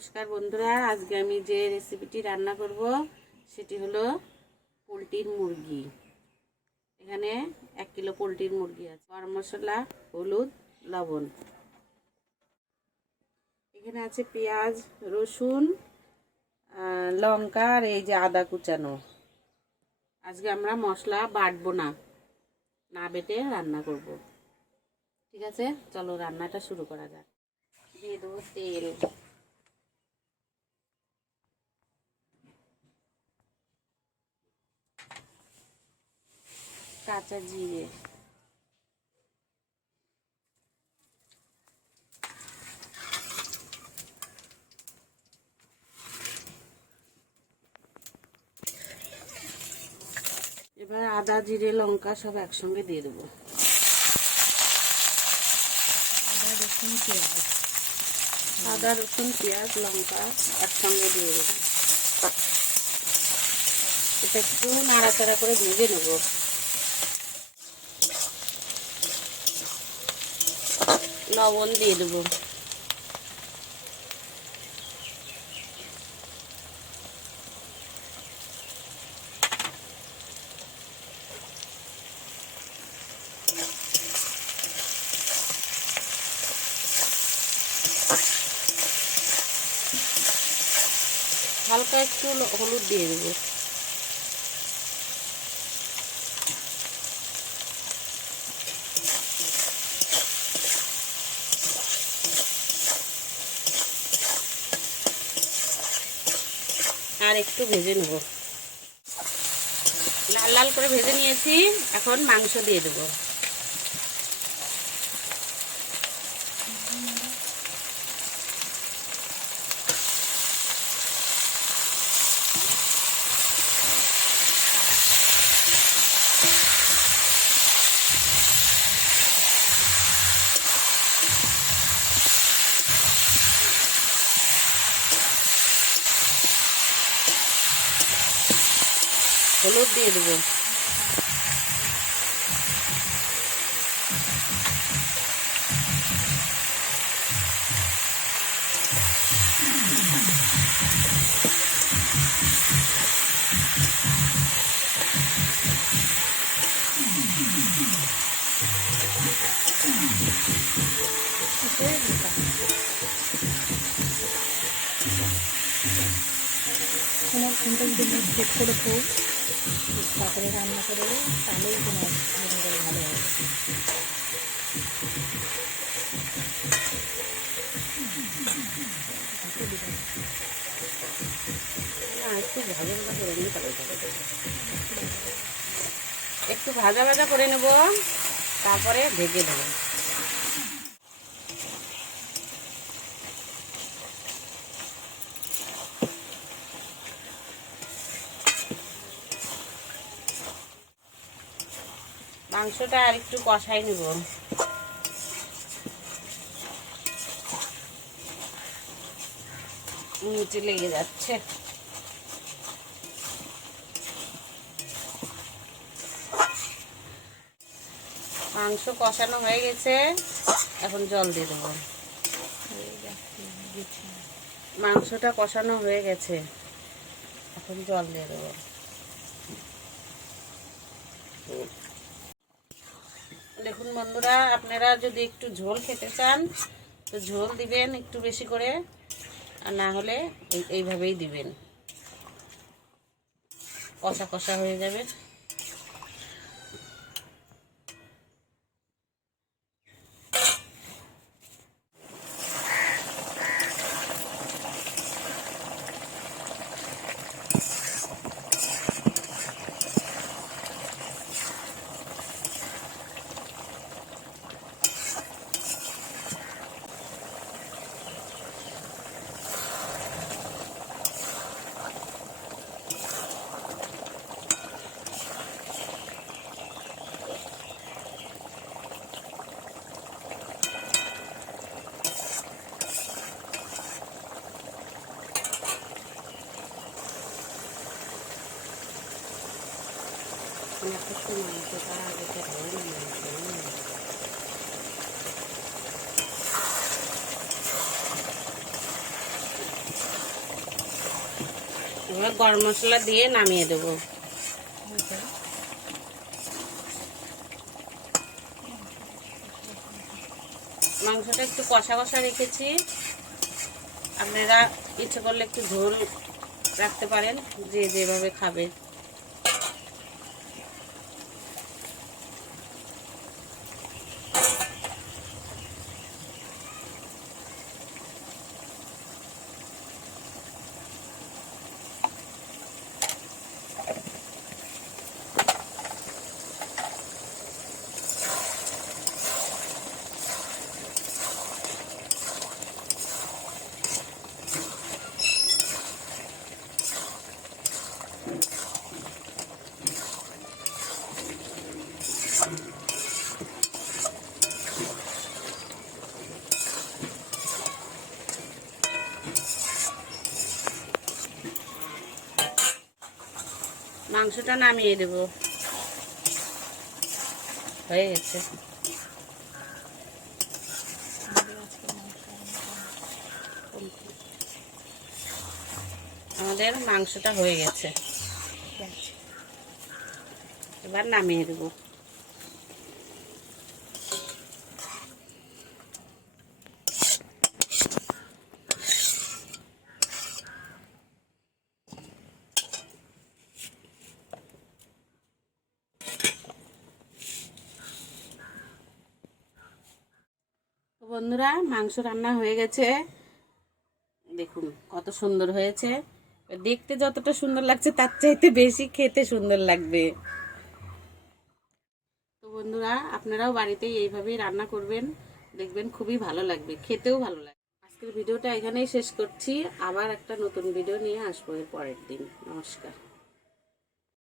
নমস্কার বন্ধুরা, আজকে আমি যে রেসিপিটি রান্না করব, সেটি হলো পোলট্রির মুরগি। এখানে এক কিলো পোলট্রির মুরগি আছে। গরম মশলা, হলুদ, লবণ। এখানে আছে পেঁয়াজ, রসুন লঙ্কা আর এই যে আদা কুচানো। আজকে আমরা মশলা বাটবো না না বেটে রান্না করব। ঠিক আছে? চলো রান্নাটা শুরু করা যাক। দিয়ে দেবো তেল। কাঁচা জিরে। এবার আদা জিরে লঙ্কা সব একসঙ্গে দিয়ে দেবো। আদা রসুন পেঁয়াজ। আদা রসুন পেঁয়াজ লঙ্কা একসঙ্গে দিয়ে দেবো। এটা একটু নাড়াচাড়া করে ভেজে নেব। লবণ দিয়ে দেবো। হালকা একটু হলুদ দিয়ে দেবো। আর একটু ভেজে নেব। লাল লাল করে ভেজে নিয়েছি এখন মাংস দিয়ে দেবো। হলুদ দিয়ে দেবো তোমার ফোনটা যদি সেট করে তারপরে রান্না করে তাহলেই তোমার মনে করে ভালো হবে। একটু ভাজা ভাজা করে নিই একটু ভাজা ভাজা করে নেব, তারপরে ঢেকে দেবো মাংসটা আর একটু কষাই নেব। নিচে লেগে যাচ্ছে। মাংস কষানো হয়ে গেছে। এখন জল দিয়ে দেবো। মাংসটা কষানো হয়ে গেছে। এখন জল দিয়ে দেবো। দেখুন বন্ধুরা, আপনারা যদি একটু ঝোল খেতে চান, তো ঝোল দিবেন একটু বেশি করে, আর না হলে এই- এইভাবেই দিবেন। কষা কষা হয়ে যাবে। গরম মশলা দিয়ে নামিয়ে দেবো। মাংসটা একটু কষা কষা রেখেছি। আপনারা ইচ্ছে করলে একটু ঝোল রাখতে পারেন, যে যেভাবে খাবে। মাংসটা নামিয়ে দেব। হয়ে গেছে। আমাদের মাংসটা হয়ে গেছে। এবার নামিয়ে দেবো। বন্ধুরা, মাংস রান্না হয়ে গেছে। দেখুন কত সুন্দর হয়েছে। দেখতে যতটা সুন্দর লাগছে, তার চাইতে বেশি খেতে সুন্দর লাগবে। তো বন্ধুরা, আপনারাও বাড়িতে এইভাবেই রান্না করবেন। দেখবেন খুবই ভালো লাগবে, খেতেও ভালো লাগবে। আজকের ভিডিওটা এখানেই শেষ করছি। আবার একটা নতুন ভিডিও নিয়ে আসব এর পরের দিন। নমস্কার।